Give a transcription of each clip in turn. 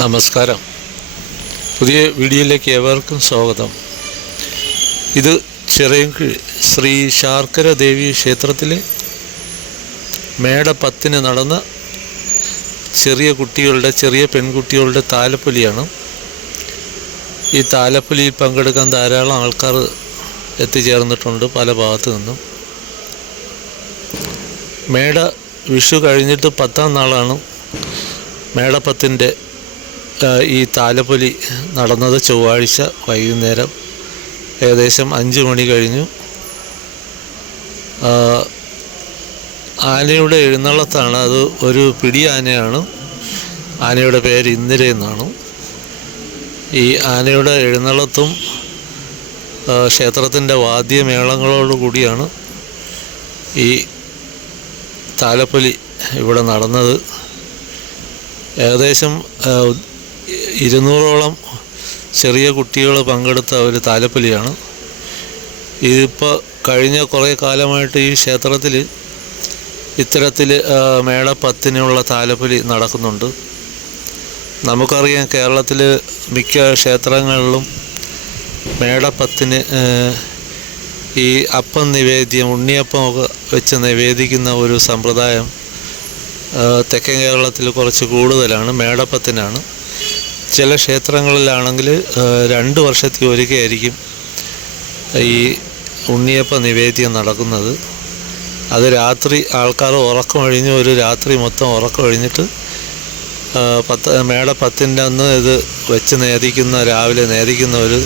നമസ്കാരം. പുതിയ വീഡിയോയിലേക്ക് ഏവർക്കും സ്വാഗതം. ഇത് ചിറയൻകീഴ് ശ്രീ ശാർക്കര ദേവി ക്ഷേത്രത്തിലെ മേട 10-ന് നടന്ന ചെറിയ പെൺകുട്ടികളുടെ താലപ്പൊലിയാണ്. ഈ താലപ്പൊലിയിൽ പങ്കെടുക്കാൻ ധാരാളം ആൾക്കാർ എത്തിച്ചേർന്നിട്ടുണ്ട് പല ഭാഗത്തു നിന്നും. മേട വിഷു കഴിഞ്ഞിട്ട് 10-ാം നാളാണ് മേട 10-ൻ്റെ ഈ താലപ്പൊലി നടന്നത്. ചൊവ്വാഴ്ച വൈകുന്നേരം ഏകദേശം 5 മണി കഴിഞ്ഞു. ആനയുടെ എഴുന്നള്ളത്താണ്. അത് ഒരു പിടി ആനയാണ്. ആനയുടെ പേര് ഇന്ദിര എന്നാണ്. ഈ ആനയുടെ എഴുന്നള്ളത്തും ക്ഷേത്രത്തിൻ്റെ വാദ്യമേളങ്ങളോടുകൂടിയാണ് ഈ താലപ്പൊലി ഇവിടെ നടന്നത്. ഏകദേശം 200ഓളം ചെറിയ കുട്ടികൾ പങ്കെടുത്ത ഒരു താലപ്പൊലിയാണ്. ഇതിപ്പോൾ കഴിഞ്ഞ കുറേ കാലമായിട്ട് ഈ ക്ഷേത്രത്തിൽ ഇത്തരത്തിൽ മേട 10-നുള്ള താലപ്പൊലി നടക്കുന്നുണ്ട്. നമുക്കറിയാം, കേരളത്തിൽ മിക്ക ക്ഷേത്രങ്ങളിലും മേട 10-ന് ഈ അപ്പം നിവേദ്യം, ഉണ്ണിയപ്പമൊക്കെ വെച്ച് നിവേദിക്കുന്ന ഒരു സമ്പ്രദായം തെക്കൻ കേരളത്തിൽ കുറച്ച് കൂടുതലാണ്. മേട 10-നാണ്. ചില ക്ഷേത്രങ്ങളിലാണെങ്കിൽ 2 വർഷത്തിൽ ഒരിക്കലായിരിക്കും ഈ ഉണ്ണിയപ്പ നിവേദ്യം നടക്കുന്നത്. അത് രാത്രി ആൾക്കാർ ഉറക്കമൊഴിഞ്ഞ് ഒരു രാത്രി മൊത്തം ഉറക്കമൊഴിഞ്ഞിട്ട് മേട 10-ൻ്റെ അന്ന് ഇത് വെച്ച് രാവിലെ നേദിക്കുന്ന ഒരു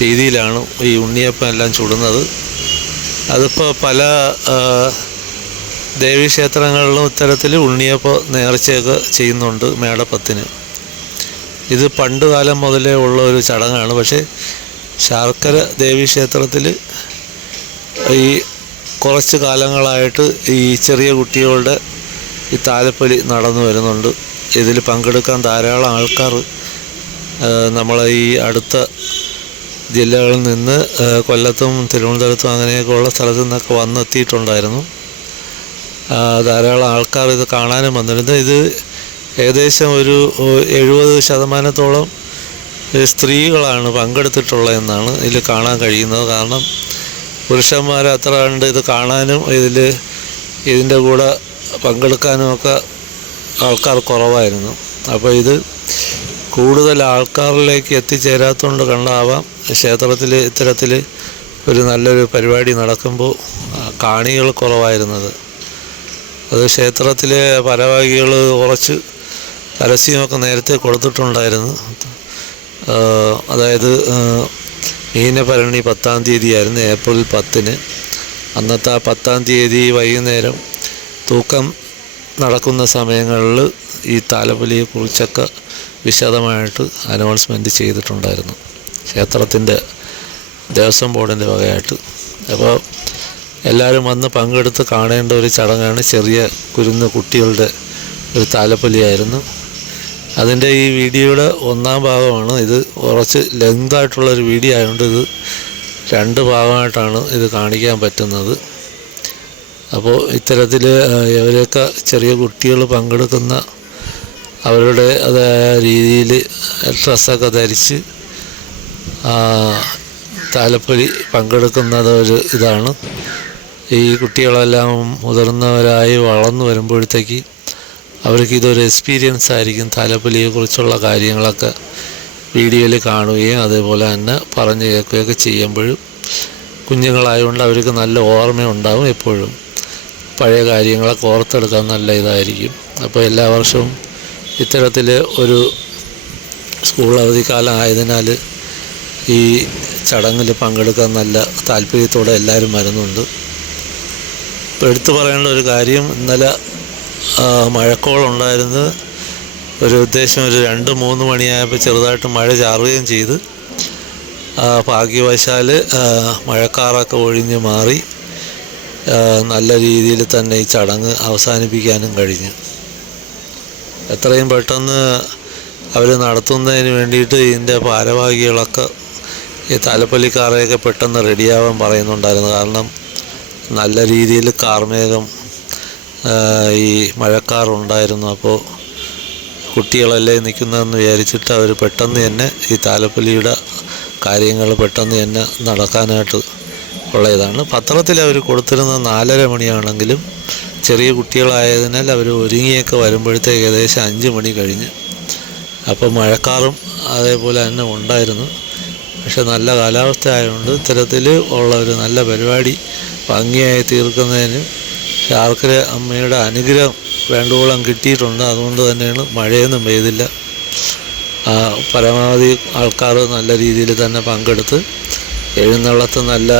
രീതിയിലാണ് ഈ ഉണ്ണിയപ്പം എല്ലാം ചുടുന്നത്. അതിപ്പോൾ പല ദേവീക്ഷേത്രങ്ങളിലും ഇത്തരത്തിൽ ഉണ്ണിയപ്പം നേർച്ചയൊക്കെ ചെയ്യുന്നുണ്ട് മേട 10-ന്. ഇത് പണ്ട് കാലം മുതലേ ഉള്ള ഒരു ചടങ്ങാണ്. പക്ഷേ ശാർക്കര ദേവീക്ഷേത്രത്തിൽ ഈ കുറച്ച് കാലങ്ങളായിട്ട് ഈ ചെറിയ കുട്ടികളുടെ ഈ താലപ്പൊലി നടന്നു വരുന്നുണ്ട്. ഇതിൽ പങ്കെടുക്കാൻ ധാരാളം ആൾക്കാർ നമ്മളെ ഈ അടുത്ത ജില്ലകളിൽ നിന്ന് കൊല്ലത്തും തിരുവനന്തപുരത്തും അങ്ങനെയൊക്കെയുള്ള സ്ഥലത്തു നിന്നൊക്കെ വന്നെത്തിയിട്ടുണ്ടായിരുന്നു. ധാരാളം ആൾക്കാർ ഇത് കാണാനും വന്നിരുന്നു. ഇത് ഏകദേശം ഒരു 70% സ്ത്രീകളാണ് പങ്കെടുത്തിട്ടുള്ളതെന്നാണ് ഇതിൽ കാണാൻ കഴിയുന്നത്. കാരണം പുരുഷന്മാർ അത്ര കണ്ട് ഇത് കാണാനും ഇതിൻ്റെ കൂടെ പങ്കെടുക്കാനും ഒക്കെ ആൾക്കാർ കുറവായിരുന്നു. അപ്പോൾ ഇത് കൂടുതൽ ആൾക്കാരിലേക്ക് എത്തിച്ചേരാത്തതുകൊണ്ട് കണ്ടാവാം ക്ഷേത്രത്തിൽ ഇത്തരത്തിൽ ഒരു നല്ലൊരു പരിപാടി നടക്കുമ്പോൾ കാണികൾ കുറവായിരുന്നത്. അത് ക്ഷേത്രത്തിലെ ഭാരവാഹികൾ കുറച്ച് പരസ്യമൊക്കെ നേരത്തെ കൊടുത്തിട്ടുണ്ടായിരുന്നു. അതായത് മീനഭരണി 10-ാം തീയതിയായിരുന്നു, ഏപ്രിൽ 10-ന്. അന്നത്തെ 10-ാം തീയതി വൈകുന്നേരം തൂക്കം നടക്കുന്ന സമയങ്ങളിൽ ഈ താലപ്പൊലിയെക്കുറിച്ചൊക്കെ വിശദമായിട്ട് അനൗൺസ്മെൻറ്റ് ചെയ്തിട്ടുണ്ടായിരുന്നു ക്ഷേത്രത്തിൻ്റെ ദേവസ്വം ബോർഡിൻ്റെ വകയായിട്ട്. അപ്പോൾ എല്ലാവരും വന്ന് പങ്കെടുത്ത് കാണേണ്ട ഒരു ചടങ്ങാണ്. ചെറിയ കുരുന്ന് കുട്ടികളുടെ ഒരു താലപ്പൊലിയായിരുന്നു. അതിൻ്റെ ഈ വീഡിയോയുടെ 1-ാം ഭാഗമാണ് ഇത്. കുറച്ച് ലെങ്തായിട്ടുള്ളൊരു വീഡിയോ ആയതുകൊണ്ട് ഇത് 2 ഭാഗമായിട്ടാണ് ഇത് കാണിക്കാൻ പറ്റുന്നത്. അപ്പോൾ ഇത്തരത്തിൽ ഇവരൊക്കെ ചെറിയ കുട്ടികൾ പങ്കെടുക്കുന്ന അവരുടെ അതായ രീതിയിൽ ഡ്രസ്സൊക്കെ ധരിച്ച് താലപ്പൊലി പങ്കെടുക്കുന്നത് ഒരു ഇതാണ്. ഈ കുട്ടികളെല്ലാം മുതിർന്നവരായി വളർന്നു വരുമ്പോഴത്തേക്ക് അവർക്ക് ഇതൊരു എക്സ്പീരിയൻസ് ആയിരിക്കും. താലപ്പൊലിയെക്കുറിച്ചുള്ള കാര്യങ്ങളൊക്കെ വീഡിയോയിൽ കാണുകയും അതേപോലെ തന്നെ പറഞ്ഞ് കേൾക്കുകയൊക്കെ ചെയ്യുമ്പോഴും കുഞ്ഞുങ്ങളായതുകൊണ്ട് അവർക്ക് നല്ല ഓർമ്മയുണ്ടാകും. എപ്പോഴും പഴയ കാര്യങ്ങളൊക്കെ ഓർത്തെടുക്കാൻ നല്ല ഇതായിരിക്കും. അപ്പോൾ എല്ലാ വർഷവും ഇത്തരത്തിൽ ഒരു സ്കൂൾ അവധിക്കാലം ആയതിനാൽ ഈ ചടങ്ങിൽ പങ്കെടുക്കാൻ നല്ല താല്പര്യത്തോടെ എല്ലാവരും വരുന്നുണ്ട്. ഇപ്പോൾ എടുത്തു പറയേണ്ട ഒരു കാര്യം, ഇന്നലെ മഴക്കോളുണ്ടായിരുന്നു. ഒരു ഉദ്ദേശം ഒരു 2-3 മണിയായപ്പോൾ ചെറുതായിട്ട് മഴ ചാറുകയും ചെയ്ത് ഭാഗ്യവശാൽ മഴക്കാറൊക്കെ ഒഴിഞ്ഞ് മാറി നല്ല രീതിയിൽ തന്നെ ഈ ചടങ്ങ് അവസാനിപ്പിക്കാനും കഴിഞ്ഞു. എത്രയും പെട്ടെന്ന് അവർ നടത്തുന്നതിന് വേണ്ടിയിട്ട് ഇതിൻ്റെ ഭാരവാഹികളൊക്കെ ഈ താലപ്പൊലിക്കാരെയൊക്കെ പെട്ടെന്ന് റെഡിയാവാൻ പറയുന്നുണ്ടായിരുന്നു. കാരണം നല്ല രീതിയിൽ കാർമേഘം ഈ മഴക്കാറുണ്ടായിരുന്നു. അപ്പോൾ കുട്ടികളല്ലേ നിൽക്കുന്നതെന്ന് വിചാരിച്ചിട്ട് അവർ പെട്ടെന്ന് തന്നെ ഈ താലപ്പൊലിയുടെ കാര്യങ്ങൾ പെട്ടെന്ന് തന്നെ നടക്കാനായിട്ട് ഉള്ളതാണ്. പത്രത്തിൽ അവർ കൊടുത്തിരുന്നത് 4:30 മണിയാണെങ്കിലും ചെറിയ കുട്ടികളായതിനാൽ അവർ ഒരുങ്ങിയൊക്കെ വരുമ്പോഴത്തേക്ക് ഏകദേശം 5 മണി കഴിഞ്ഞ്. അപ്പോൾ മഴക്കാറും അതേപോലെ തന്നെ ഉണ്ടായിരുന്നു. പക്ഷെ നല്ല കാലാവസ്ഥ ആയതുകൊണ്ട് ഇത്തരത്തിൽ ഉള്ള ഒരു നല്ല പരിപാടി ഭംഗിയായി തീർക്കുന്നതിന് ശാർക്കര അമ്മയുടെ അനുഗ്രഹം വേണ്ടുവോളം കിട്ടിയിട്ടുണ്ട്. അതുകൊണ്ട് തന്നെയാണ് മഴയൊന്നും പെയ്തില്ല. പരമാവധി ആൾക്കാർ നല്ല രീതിയിൽ തന്നെ പങ്കെടുത്ത് എഴുന്നള്ളത്ത് നല്ല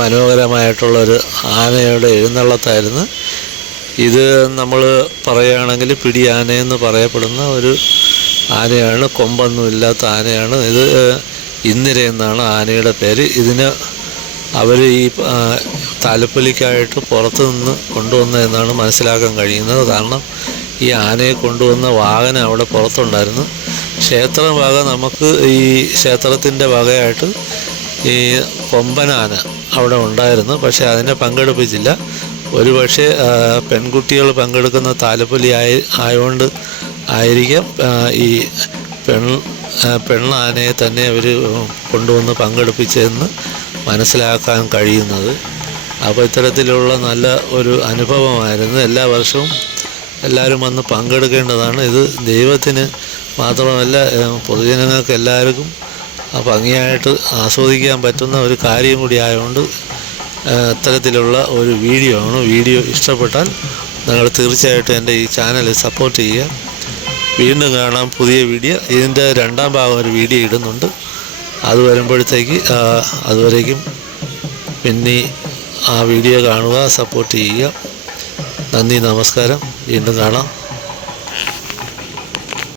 മനോഹരമായിട്ടുള്ളൊരു ആനയുടെ എഴുന്നള്ളത്തായിരുന്നു. ഇത് നമ്മൾ പറയുകയാണെങ്കിൽ പിടി ആനയെന്ന് പറയപ്പെടുന്ന ഒരു ആനയാണ്. കൊമ്പൊന്നുമില്ലാത്ത ആനയാണ് ഇത്. ഇന്ദിര എന്നാണ് ആനയുടെ പേര്. ഇതിന് അവർ ഈ താലപ്പൊലിക്കായിട്ട് പുറത്തു നിന്ന് കൊണ്ടുവന്നതെന്നാണ് മനസ്സിലാക്കാൻ കഴിയുന്നത്. കാരണം ഈ ആനയെ കൊണ്ടുവന്ന വാഹനം അവിടെ പുറത്തുണ്ടായിരുന്നു. ക്ഷേത്ര വക നമുക്ക് ഈ ക്ഷേത്രത്തിൻ്റെ വകയായിട്ട് ഈ കൊമ്പനാന അവിടെ ഉണ്ടായിരുന്നു. പക്ഷേ അതിനെ പങ്കെടുപ്പിച്ചില്ല. ഒരുപക്ഷെ പെൺകുട്ടികൾ പങ്കെടുക്കുന്ന താലപ്പൊലി ആയതുകൊണ്ട് ആയിരിക്കാം ഈ പെണ്ണാനയെ തന്നെ അവർ കൊണ്ടുവന്ന് പങ്കെടുപ്പിച്ചതെന്ന് മനസ്സിലാക്കാൻ കഴിയുന്നത്. അപ്പോൾ ഇത്തരത്തിലുള്ള നല്ല ഒരു അനുഭവമായിരുന്നു. എല്ലാ വർഷവും എല്ലാവരും വന്ന് പങ്കെടുക്കേണ്ടതാണ്. ഇത് ദൈവത്തിന് മാത്രമല്ല പൊതുജനങ്ങൾക്ക് എല്ലാവർക്കും ഭംഗിയായിട്ട് ആസ്വദിക്കാൻ പറ്റുന്ന ഒരു കാര്യം കൂടി ആയതുകൊണ്ട് അത്തരത്തിലുള്ള ഒരു വീഡിയോ ആണ്. വീഡിയോ ഇഷ്ടപ്പെട്ടാൽ നിങ്ങൾ തീർച്ചയായിട്ടും എൻ്റെ ഈ ചാനൽ സപ്പോർട്ട് ചെയ്യുക. വീണ്ടും കാണാം പുതിയ വീഡിയോ. ഇതിൻ്റെ 2ാം ഭാഗം ഒരു വീഡിയോ ഇടുന്നുണ്ട്. അത് വരുമ്പോഴത്തേക്ക് അതുവരേക്കും പിന്നെ ആ വീഡിയോ കാണുക, സപ്പോർട്ട് ചെയ്യുക. നന്ദി, നമസ്കാരം. വീണ്ടും കാണാം.